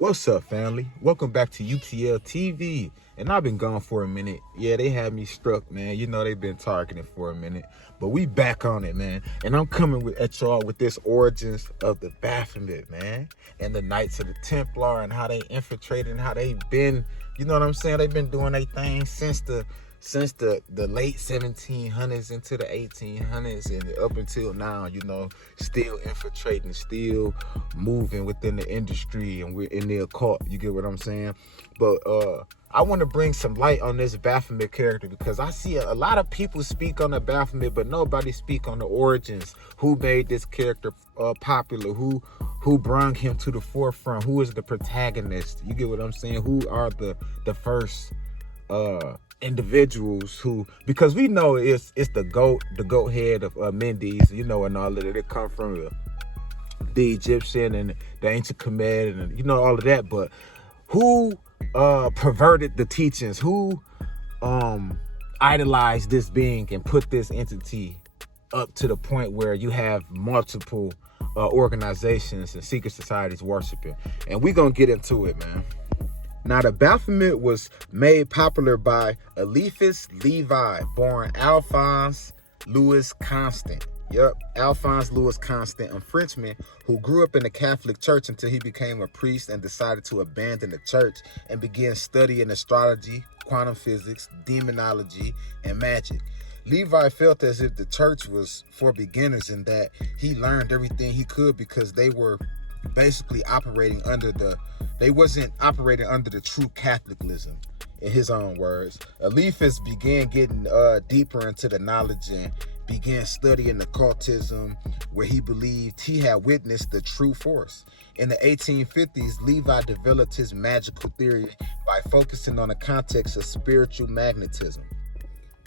What's up, family? Welcome back to UTL TV. And I've been gone for a minute. Yeah, they had me struck, man. You know, they've been targeting for a minute. But we back on it, man. And I'm coming at y'all with this origins of the Baphomet, man. And the Knights of the Templar and how they infiltrated and how they've been, you know what I'm saying? They've been doing their thing since the late 1700s into the 1800s and up until now, you know, still infiltrating, still moving within the industry, and we're in the occult. You get what I'm saying? But I want to bring some light on this Baphomet character because I see a lot of people speak on the Baphomet, but nobody speak on the origins. Who made this character popular? Who brought him to the forefront? Who is the protagonist? You get what I'm saying? Who are the first individuals who, because we know it's the goat head of Mendes, you know, and all of it. It come from the Egyptian and the ancient Kemet and, you know, all of that. But who perverted the teachings? Who idolized this being and put this entity up to the point where you have multiple organizations and secret societies worshiping? And we're gonna get into it, man. Now, the Baphomet was made popular by Eliphas Levi, born Alphonse Louis Constant. Yep, Alphonse Louis Constant, a Frenchman who grew up in the Catholic Church until he became a priest and decided to abandon the church and began studying astrology, quantum physics, demonology, and magic. Levi felt as if the church was for beginners and that he learned everything he could because they were basically they wasn't operating under the true Catholicism, in his own words. Eliphas began getting deeper into the knowledge and began studying occultism, where he believed he had witnessed the true force. In the 1850s, Levi developed his magical theory by focusing on the context of spiritual magnetism.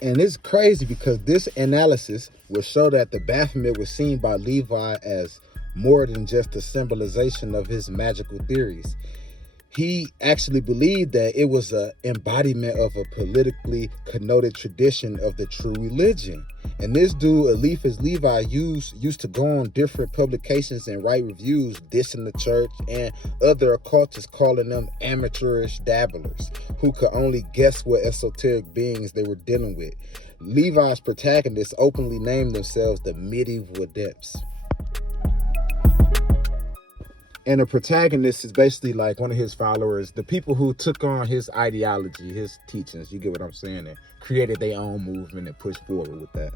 And it's crazy because this analysis will show that the Baphomet was seen by Levi as more than just a symbolization of his magical theories. He actually believed that it was an embodiment of a politically connoted tradition of the true religion. And this dude, Eliphas Levi, used to go on different publications and write reviews dissing the church and other occultists, calling them amateurish dabblers who could only guess what esoteric beings they were dealing with. Levi's protagonists openly named themselves the medieval adepts. And the protagonist is basically like one of his followers, the people who took on his ideology, his teachings, you get what I'm saying, and created their own movement and pushed forward with that.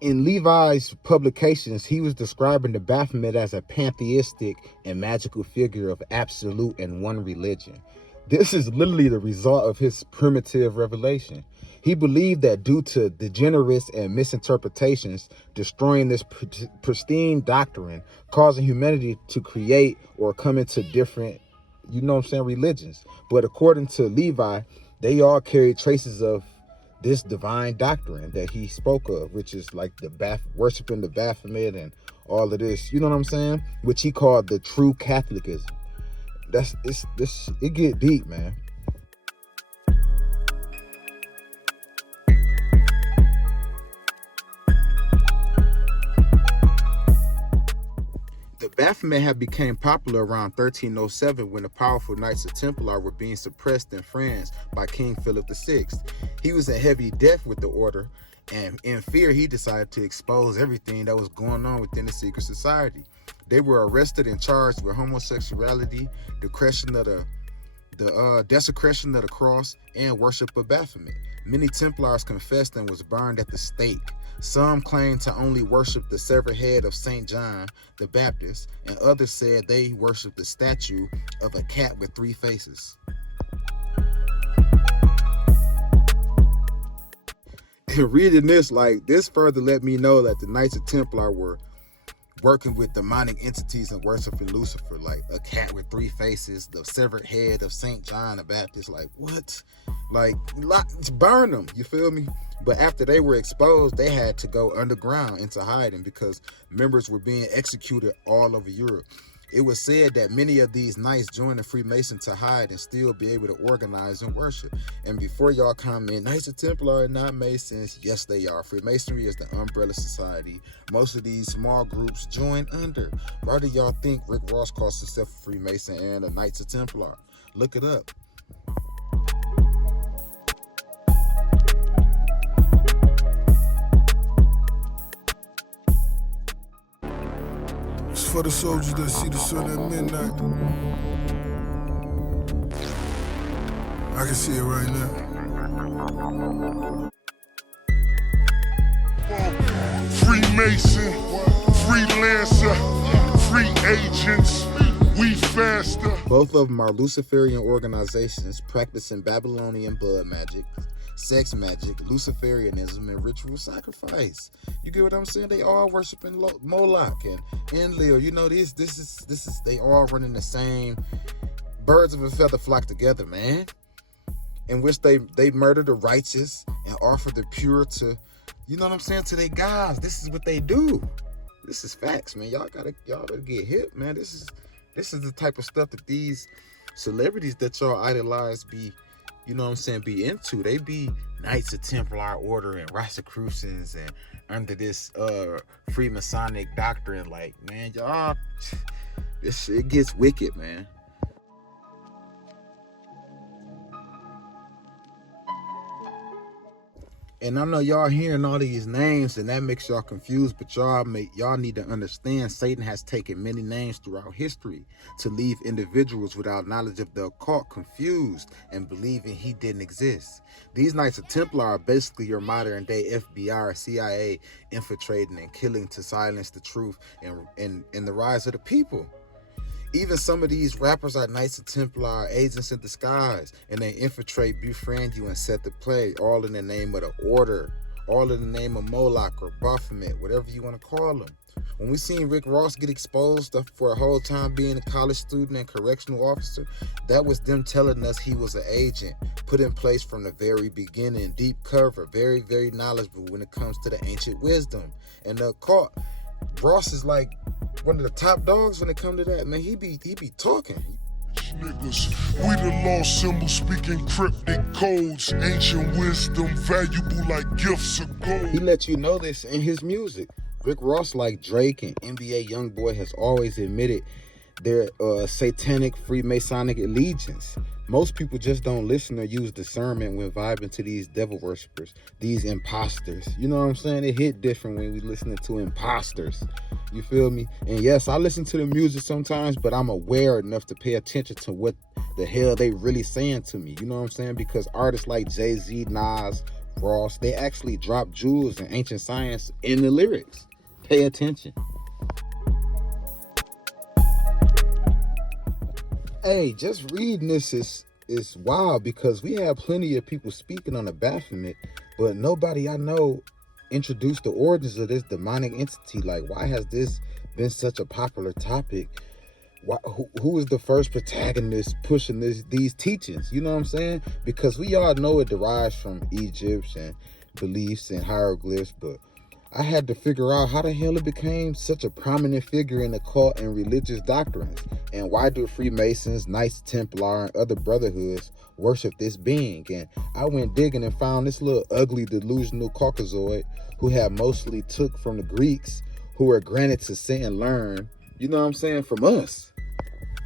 In Levi's publications, he was describing the Baphomet as a pantheistic and magical figure of absolute and one religion. This is literally the result of his primitive revelation. He believed that due to degenerates and misinterpretations, destroying this pristine doctrine, causing humanity to create or come into different, you know what I'm saying, religions. But according to Levi, they all carry traces of this divine doctrine that he spoke of, which is like worshiping the Baphomet and all of this, you know what I'm saying? Which he called the true Catholicism. It get deep, man. The Baphomet had become popular around 1307 when the powerful Knights Templar were being suppressed in France by King Philip VI. He was in heavy debt with the order, and in fear, he decided to expose everything that was going on within the secret society. They were arrested and charged with homosexuality, desecration of the cross, and worship of Baphomet. Many Templars confessed and was burned at the stake. Some claimed to only worship the severed head of St. John the Baptist, and others said they worshiped the statue of a cat with 3 faces. And reading this, this further let me know that the Knights of Templar were working with demonic entities and worshiping Lucifer, like a cat with 3 faces, the severed head of St. John the Baptist. Like, what? Like, burn them, you feel me? But after they were exposed, they had to go underground into hiding because members were being executed all over Europe. It was said that many of these knights joined the Freemason to hide and still be able to organize and worship. And before y'all comment, Knights Templar are not Masons. Yes, they are. Freemasonry is the umbrella society most of these small groups join under. Why do y'all think Rick Ross calls himself a Freemason and a Knights Templar? Look it up. For the soldiers that see the sun at midnight. I can see it right now. Freemason, freelancer, free agents, we faster. Both of them are Luciferian organizations practicing Babylonian blood magic, sex magic, Luciferianism, and ritual sacrifice. You get what I'm saying? They all worshiping Moloch and Enlil. You know, this is they all running the same birds of a feather flock together, man. In which they murder the righteous and offer the pure to, you know what I'm saying, to their gods. This is what they do. This is facts, man. Y'all gotta get hip, man. This is the type of stuff that these celebrities that y'all idolize be, you know what I'm saying, be into. They be Knights of Templar Order and Rosicrucians and under this Freemasonic doctrine. Like, man, y'all, it gets wicked, man. And I know y'all hearing all these names and that makes y'all confused, but y'all need to understand Satan has taken many names throughout history to leave individuals without knowledge of the occult confused and believing he didn't exist. These Knights of Templar are basically your modern day FBI or CIA infiltrating and killing to silence the truth and the rise of the people. Even some of these rappers are Knights of Templar, agents in disguise, and they infiltrate, befriend you, and set the play, all in the name of the order, all in the name of Moloch or Baphomet, whatever you want to call them. When we seen Rick Ross get exposed for a whole time being a college student and correctional officer, that was them telling us he was an agent, put in place from the very beginning, deep cover, very, very knowledgeable when it comes to the ancient wisdom. And the occult, Ross is like one of the top dogs when it comes to that, man. He be talking. Niggas, we the lost symbol speaking cryptic codes, ancient wisdom, valuable like gifts of gold. He let you know this in his music. Rick Ross, like Drake and NBA Youngboy, has always admitted their satanic Freemasonic allegiance. Most people just don't listen or use discernment when vibing to these devil worshippers, these imposters. You know what I'm saying? It hit different when we listening to imposters. You feel me? And yes, I listen to the music sometimes, but I'm aware enough to pay attention to what the hell they really saying to me. You know what I'm saying? Because artists like Jay-Z, Nas, Ross, they actually drop jewels and ancient science in the lyrics. Pay attention. Hey, just reading this is wild because we have plenty of people speaking on the Baphomet, but nobody I know introduced the origins of this demonic entity. Like, why has this been such a popular topic? Who is the first protagonist pushing these teachings? You know what I'm saying? Because we all know it derives from Egypt and beliefs and hieroglyphs, but I had to figure out how the hell it became such a prominent figure in occult and religious doctrines. And why do Freemasons, Knights Templar, and other brotherhoods worship this being? And I went digging and found this little ugly, delusional Caucasoid who had mostly took from the Greeks, who were granted to sit and learn, you know what I'm saying, from us.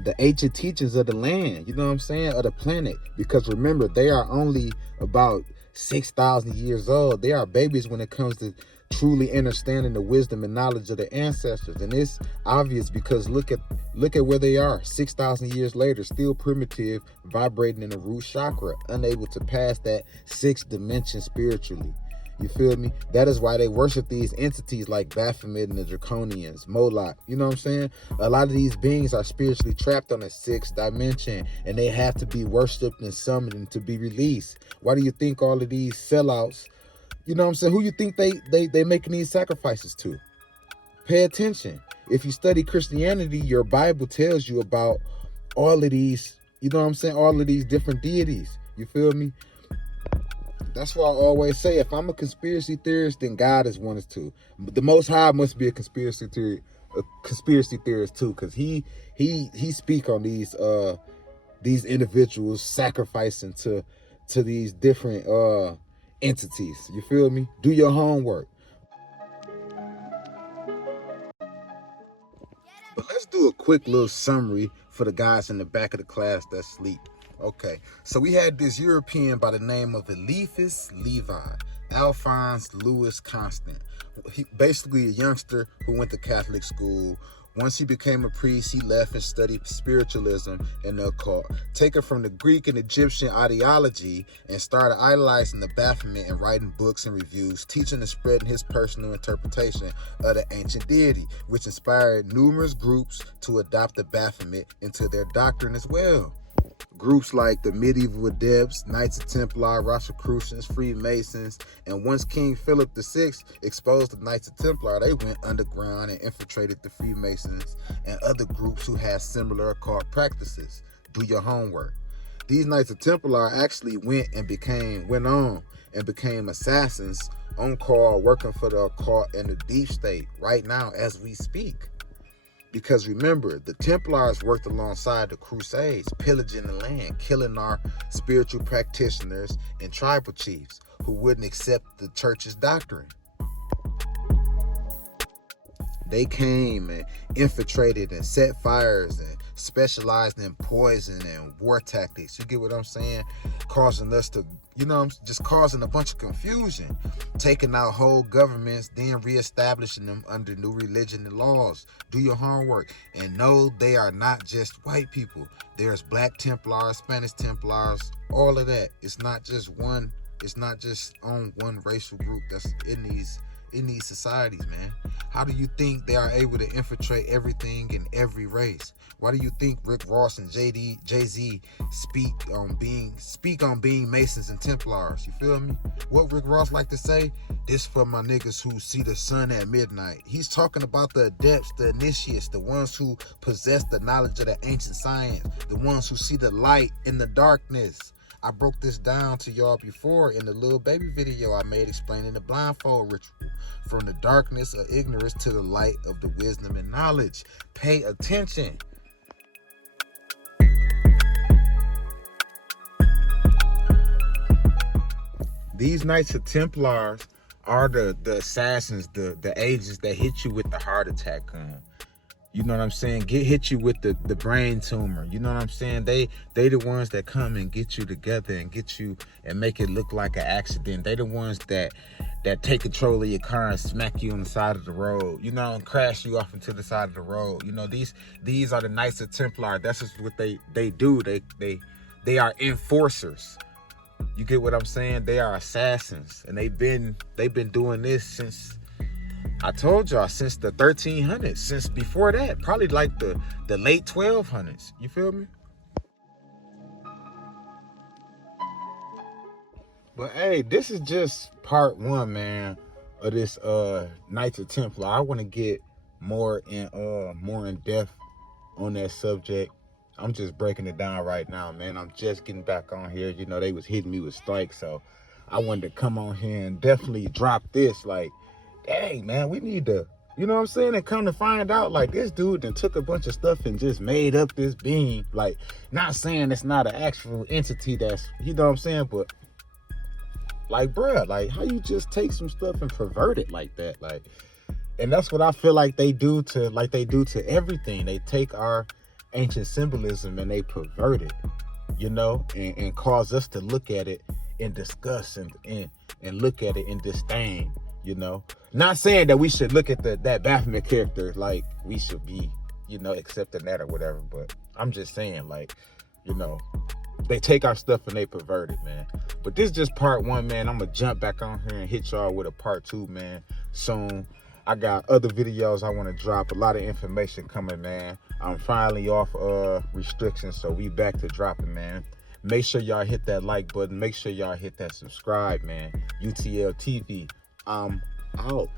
The ancient teachings of the land, you know what I'm saying, of the planet. Because remember, they are only about 6,000 years old. They are babies when it comes to truly understanding the wisdom and knowledge of the ancestors. And it's obvious because look at where they are 6,000 years later, still primitive, vibrating in the root chakra, unable to pass that sixth dimension spiritually. You feel me? That is why they worship these entities like Baphomet and the Draconians, Moloch. You know what I'm saying? A lot of these beings are spiritually trapped on a sixth dimension, and they have to be worshipped and summoned to be released. Why do you think all of these sellouts, you know what I'm saying, who you think they making these sacrifices to? Pay attention. If you study Christianity, your Bible tells you about all of these, you know what I'm saying, all of these different deities. You feel me? That's why I always say, if I'm a conspiracy theorist, then God is one of two. The Most High must be a conspiracy theory a conspiracy theorist too, because he speak on these individuals sacrificing to these different entities. You feel me? Do your homework. But let's do a quick little summary for the guys in the back of the class that sleep. Okay, so we had this European by the name of Eliphas Levi, Alphonse Louis Constant. He basically a youngster who went to Catholic school. Once he became a priest, he left and studied spiritualism and the occult, taken from the Greek and Egyptian ideology, and started idolizing the Baphomet and writing books and reviews, teaching and spreading his personal interpretation of the ancient deity, which inspired numerous groups to adopt the Baphomet into their doctrine as well. Groups like the medieval adepts, Knights Templar, Rosicrucians, Freemasons, and once King Philip VI exposed the Knights Templar, they went underground and infiltrated the Freemasons and other groups who had similar occult practices. Do your homework. These Knights Templar actually went on and became assassins on call, working for the occult and the deep state right now as we speak. Because remember, the Templars worked alongside the Crusades, pillaging the land, killing our spiritual practitioners and tribal chiefs who wouldn't accept the church's doctrine. They came and infiltrated and set fires and specialized in poison and war tactics. You get what I'm saying? Causing us to, just causing a bunch of confusion, taking out whole governments, then reestablishing them under new religion and laws. Do your homework and know they are not just white people. There's Black Templars, Spanish Templars, all of that. It's not just on one racial group that's in these societies, man. How do you think they are able to infiltrate everything in every race? Why do you think Rick Ross and Jay-Z speak on being Masons and Templars? You feel me? What Rick Ross like to say? This for my niggas who see the sun at midnight. He's talking about the adepts, the initiates, the ones who possess the knowledge of the ancient science, the ones who see the light in the darkness. I broke this down to y'all before in the little baby video I made explaining the blindfold ritual. From the darkness of ignorance to the light of the wisdom and knowledge. Pay attention. These Knights of Templars are the assassins, the agents that hit you with the heart attack gun. You know what I'm saying? Hit you with the brain tumor. You know what I'm saying? They the ones that come and get you together and get you and make it look like an accident. They the ones that take control of your car and smack you on the side of the road, and crash you off into the side of the road. These are the Knights of Templar. That's just what they do. They are enforcers. You get what I'm saying? They are assassins, and they've been doing this since, I told y'all, since the 1300s, since before that, probably like the late 1200s. You feel me? But hey, this is just part one, man, of this Knights of Templar. I want to get more in depth on that subject. I'm just breaking it down right now, man. I'm just getting back on here. They was hitting me with strikes, so I wanted to come on here and definitely drop this. Like, dang, man, we need to, you know what I'm saying? And come to find out, like, this dude then took a bunch of stuff and just made up this being. Like, not saying it's not an actual entity that's, you know what I'm saying? But, like, bruh, like, how you just take some stuff and pervert it like that? Like, and that's what I feel like they do to everything. They take our ancient symbolism and they pervert it, and cause us to look at it in disgust and look at it in disdain, Not saying that we should look at that Baphomet character like we should be, accepting that or whatever, but I'm just saying, like, they take our stuff and they pervert it, man. But this is just part one, man. I'm gonna jump back on here and hit y'all with a part two, man, soon. I got other videos I want to drop, a lot of information coming, man. I'm finally off restrictions, so we back to dropping, man. Make sure y'all hit that like button. Make sure y'all hit that subscribe, man. UTL TV, I'm out.